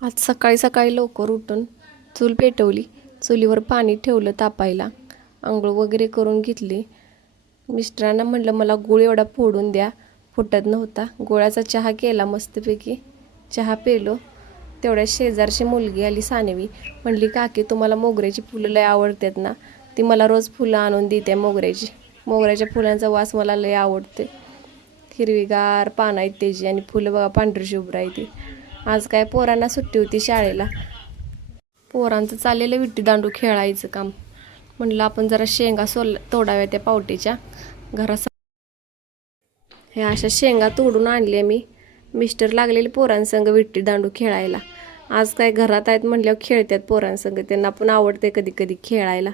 आज सकाळी सकाळी लवकर उठून चूल पेटवली, चुलीवर पाणी ठेवलं तापायला, आंघोळ वगैरे करून घेतली. मिस्टरांना म्हटलं मला गूळ एवढा फोडून द्या, फुटत नव्हता. गुळाचा चहा केला मस्तपैकी, चहा पेलो. तेवढ्या शेजारची मुलगी आली सानवी, म्हणली काकी तुम्हाला मोगऱ्याची फुलं लय आवडतात ना, ती मला रोज फुलं आणून देते मोगऱ्याची. मोगऱ्याच्या फुलांचा वास मला लय आवडते, हिरवीगार पानं आहेत त्याची आणि फुलं बघा पांढरी शुभ्र आहे ती. आज काय पोरांना सुट्टी होती शाळेला, पोरांचं चाललेलं विट्टी दांडू खेळायचं काम. म्हणलं आपण जरा शेंगा तोडाव्या त्या पावटीच्या घरासमोर. हे अशा शेंगा तोडून आणले मी. मिस्टर लागलेले पोरांसंग विट्टी दांडू खेळायला. आज काय घरात आहेत म्हटल्यावर खेळतात पोरांसंग, त्यांना पण आवडते कधी कधी खेळायला.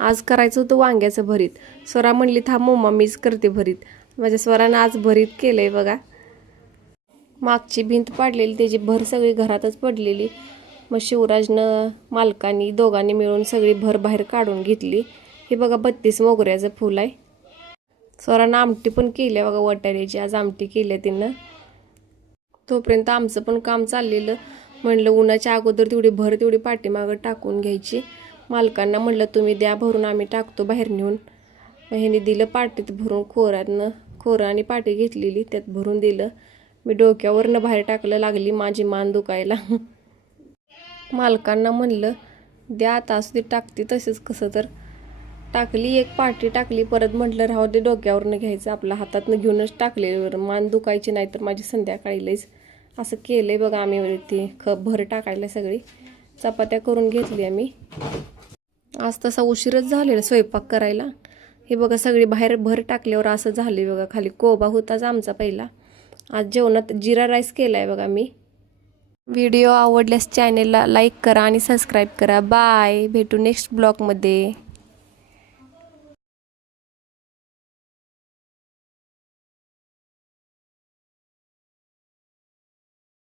आज करायचं होतं वांग्याचं भरीत. स्वरा म्हणली थांब मम्मा मीच करते भरीत. माझ्या स्वरानं आज भरीत केलंय बघा. मागची भिंत पाडलेली त्याची भर सगळी घरातच पडलेली. मग शिवराजनं मालकानी दोघांनी मिळून सगळी भर बाहेर काढून घेतली. हे बघा 32 मोगऱ्याचं फुल आहे. स्वरानं आमटी पण केली बघा, वाटाण्याची आज आमटी केली तिनं. तोपर्यंत आमचं पण काम चाललेलं. म्हणलं उन्हाच्या अगोदर तेवढी भर तेवढी पाठीमागं टाकून घ्यायची. मालकांना म्हणलं तुम्ही द्या भरून, आम्ही टाकतो बाहेर नेऊन. मग ह्याने दिलं पाटीत भरून, खोरं आणि पाटी घेतलेली त्यात भरून दिलं. मी डोक्यावरनं बाहेर टाकलं, लागली माझी मान दुखायला. मालकांना म्हणलं द्या आता, असू दे टाकते तसेच कसं तर. टाकली एक पाटी टाकली, परत म्हटलं राहू दे डोक्यावरनं घ्यायचं, आपल्या हातातनं घेऊनच टाकलेलं, मान दुखायची नाही तर माझी संध्याकाळी लईच. असं केलंय बघा आम्ही. ती भर टाकायला सगळी चपात्या करून घेतली आम्ही. आज तसा उशीरच झालेला स्वयंपाक करायला. हे बघा सगळी बाहेर भर टाकल्यावर असं झाले बघा. खाली कोबा होताच आमचा पहिला. आज जेवणात जिरा राईस केलाय बघा मी. व्हिडिओ आवडल्यास चॅनेलला लाईक करा आणि सबस्क्राईब करा. बाय, भेटू नेक्स्ट ब्लॉगमध्ये.